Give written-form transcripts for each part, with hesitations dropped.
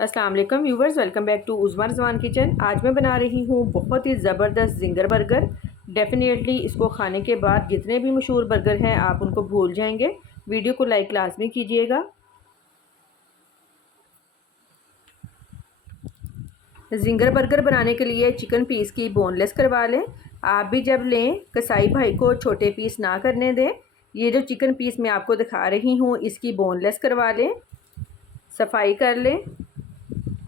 अस्सलाम वालेकुम viewers, welcome back to Uzma Rizwan kitchen. आज मैं बना रही हूँ बहुत ही ज़बरदस्त जिंगर बर्गर। डेफ़िनेटली इसको खाने के बाद जितने भी मशहूर बर्गर हैं आप उनको भूल जाएंगे। वीडियो को लाइक लाजमी कीजिएगा। जिंगर बर्गर बनाने के लिए चिकन पीस की बोनलेस करवा लें। आप भी जब लें कसाई भाई को छोटे पीस ना करने दें। ये जो चिकन पीस मैं आपको दिखा रही हूँ इसकी बोनलेस करवा लें, सफाई कर लें।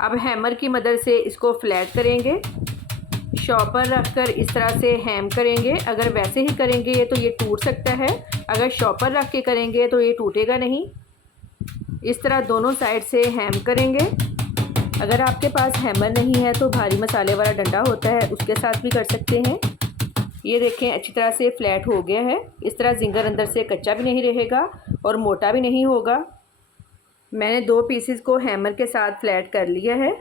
अब हैमर की मदद से इसको फ्लैट करेंगे। शॉपर रखकर इस तरह से हैम करेंगे। अगर वैसे ही करेंगे तो ये टूट सकता है, अगर शॉपर रख के करेंगे तो ये टूटेगा नहीं। इस तरह दोनों साइड से हैम करेंगे। अगर आपके पास हैमर नहीं है तो भारी मसाले वाला डंडा होता है, उसके साथ भी कर सकते हैं। ये देखें अच्छी तरह से फ्लैट हो गया है। इस तरह जिंगर अंदर से कच्चा भी नहीं रहेगा और मोटा भी नहीं होगा। मैंने 2 पीसेस को हैमर के साथ फ्लैट कर लिया है।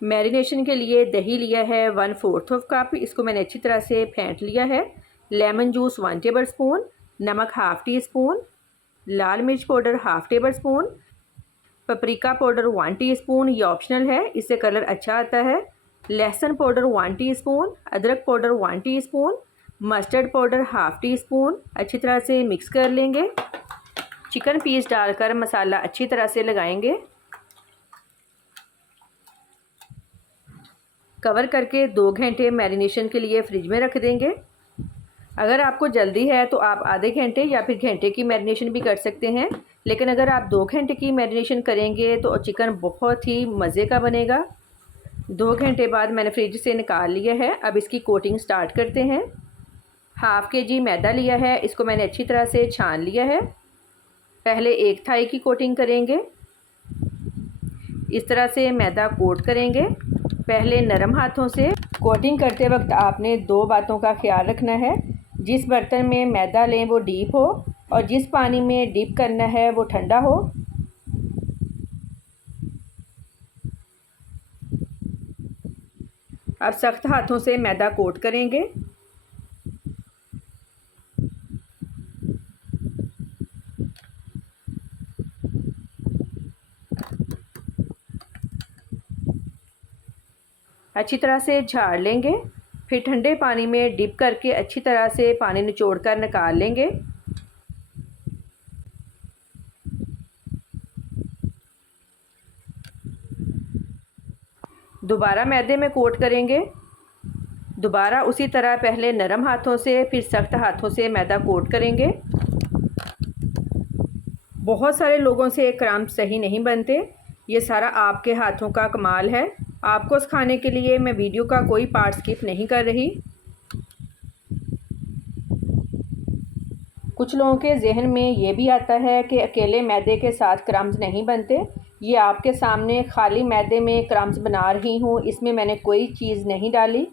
मैरिनेशन के लिए दही लिया है 1/4 कप, इसको मैंने अच्छी तरह से फेंट लिया है। लेमन जूस 1 टेबल स्पून, नमक ½ टी स्पून, लाल मिर्च powder ½ table spoon, paprika powder 1 teaspoon, ये ऑप्शनल है, इससे कलर अच्छा आता है। लहसुन पाउडर 1 टीस्पून, अदरक powder 1 teaspoon, mustard powder ½ tea spoon. अच्छी तरह से मिक्स कर लेंगे। चिकन पीस डालकर मसाला अच्छी तरह से लगाएंगे। कवर करके 2 घंटे मैरिनेशन के लिए फ्रिज में रख देंगे। अगर आपको जल्दी है तो आप आधे घंटे या फिर घंटे की मैरिनेशन भी कर सकते हैं, लेकिन अगर आप 2 घंटे की मैरिनेशन करेंगे तो चिकन बहुत ही मज़े का बनेगा। 2 घंटे बाद मैंने फ्रिज से निकाल लिया है। अब इसकी कोटिंग स्टार्ट करते हैं। ½ kg मैदा लिया है, इसको मैंने अच्छी तरह से छान लिया है। पहले एक थाई की कोटिंग करेंगे। इस तरह से मैदा कोट करेंगे। पहले नरम हाथों से कोटिंग करते वक्त आपने 2 बातों का ख्याल रखना है। जिस बर्तन में मैदा लें वो डीप हो और जिस पानी में डीप करना है वो ठंडा हो। अब सख्त हाथों से मैदा कोट करेंगे। अच्छी तरह से झाड़ लेंगे। फिर ठंडे पानी में डिप करके अच्छी तरह से पानी निचोड़ कर निकाल लेंगे। दोबारा मैदे में कोट करेंगे। दोबारा उसी तरह पहले नरम हाथों से फिर सख्त हाथों से मैदा कोट करेंगे। बहुत सारे लोगों से क्रम्ब सही नहीं बनते, ये सारा आपके हाथों का कमाल है। आपको सिखाने के लिए मैं वीडियो का कोई पार्ट स्किप नहीं कर रही। कुछ लोगों के जहन में ये भी आता है कि अकेले मैदे के साथ क्रम्स नहीं बनते। ये आपके सामने खाली मैदे में क्रम्स बना रही हूँ, इसमें मैंने कोई चीज़ नहीं डाली।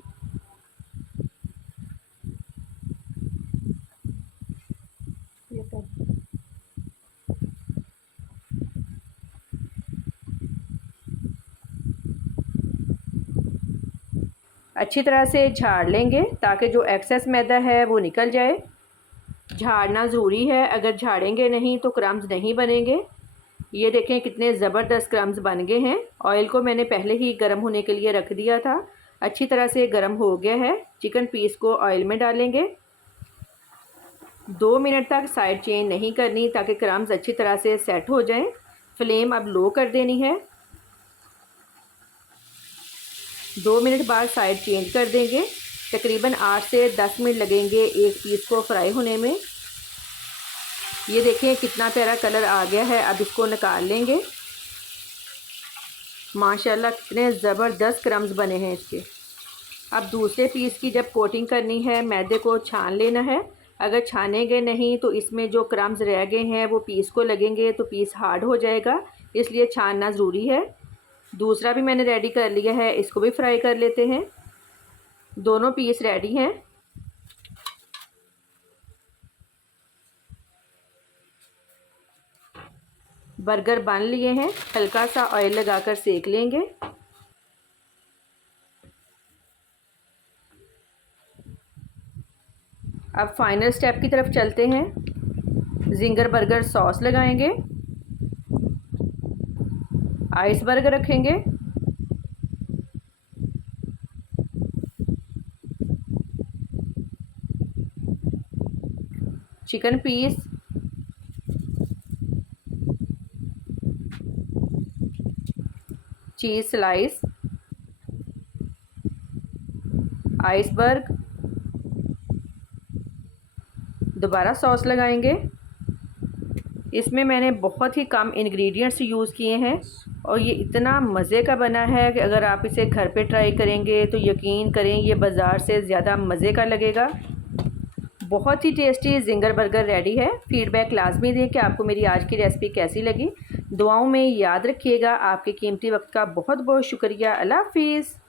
अच्छी तरह से झाड़ लेंगे ताकि जो एक्सेस मैदा है वो निकल जाए। झाड़ना ज़रूरी है, अगर झाड़ेंगे नहीं तो क्रम्स नहीं बनेंगे। ये देखें कितने ज़बरदस्त क्रम्स बन गए हैं। ऑयल को मैंने पहले ही गर्म होने के लिए रख दिया था, अच्छी तरह से गर्म हो गया है। चिकन पीस को ऑयल में डालेंगे। 2 मिनट तक साइड चेंज नहीं करनी ताकि क्रम्स अच्छी तरह से सेट हो जाएं। फ्लेम अब लो कर देनी है। 2 मिनट बाद साइड चेंज कर देंगे। तकरीबन 8 से 10 मिनट लगेंगे एक पीस को फ्राई होने में। ये देखें कितना प्यारा कलर आ गया है। अब इसको निकाल लेंगे। माशाल्लाह कितने ज़बरदस्त क्रम्स बने हैं इसके। अब दूसरे पीस की जब कोटिंग करनी है मैदे को छान लेना है। अगर छानेंगे नहीं तो इसमें जो क्रम्स रह गए हैं वो पीस को लगेंगे तो पीस हार्ड हो जाएगा, इसलिए छानना ज़रूरी है। दूसरा भी मैंने रेडी कर लिया है, इसको भी फ्राई कर लेते हैं। दोनों पीस रेडी हैं। बर्गर बन लिए हैं, हल्का सा ऑयल लगाकर सेक लेंगे। अब फाइनल स्टेप की तरफ चलते हैं। जिंगर बर्गर सॉस लगाएंगे। आइसबर्ग रखेंगे, chicken piece, cheese slice, iceberg, दोबारा सॉस लगाएंगे। इसमें मैंने बहुत ही कम इंग्रेडिएंट्स यूज़ किए हैं और ये इतना मज़े का बना है कि अगर आप इसे घर पे ट्राई करेंगे तो यकीन करें ये बाज़ार से ज़्यादा मज़े का लगेगा। बहुत ही टेस्टी ज़िंगर बर्गर रेडी है। फ़ीडबैक लाजमी दें कि आपको मेरी आज की रेसिपी कैसी लगी। दुआओं में याद रखिएगा। आपके कीमती वक्त का बहुत बहुत शुक्रिया। अल्लाह हाफ़िज़।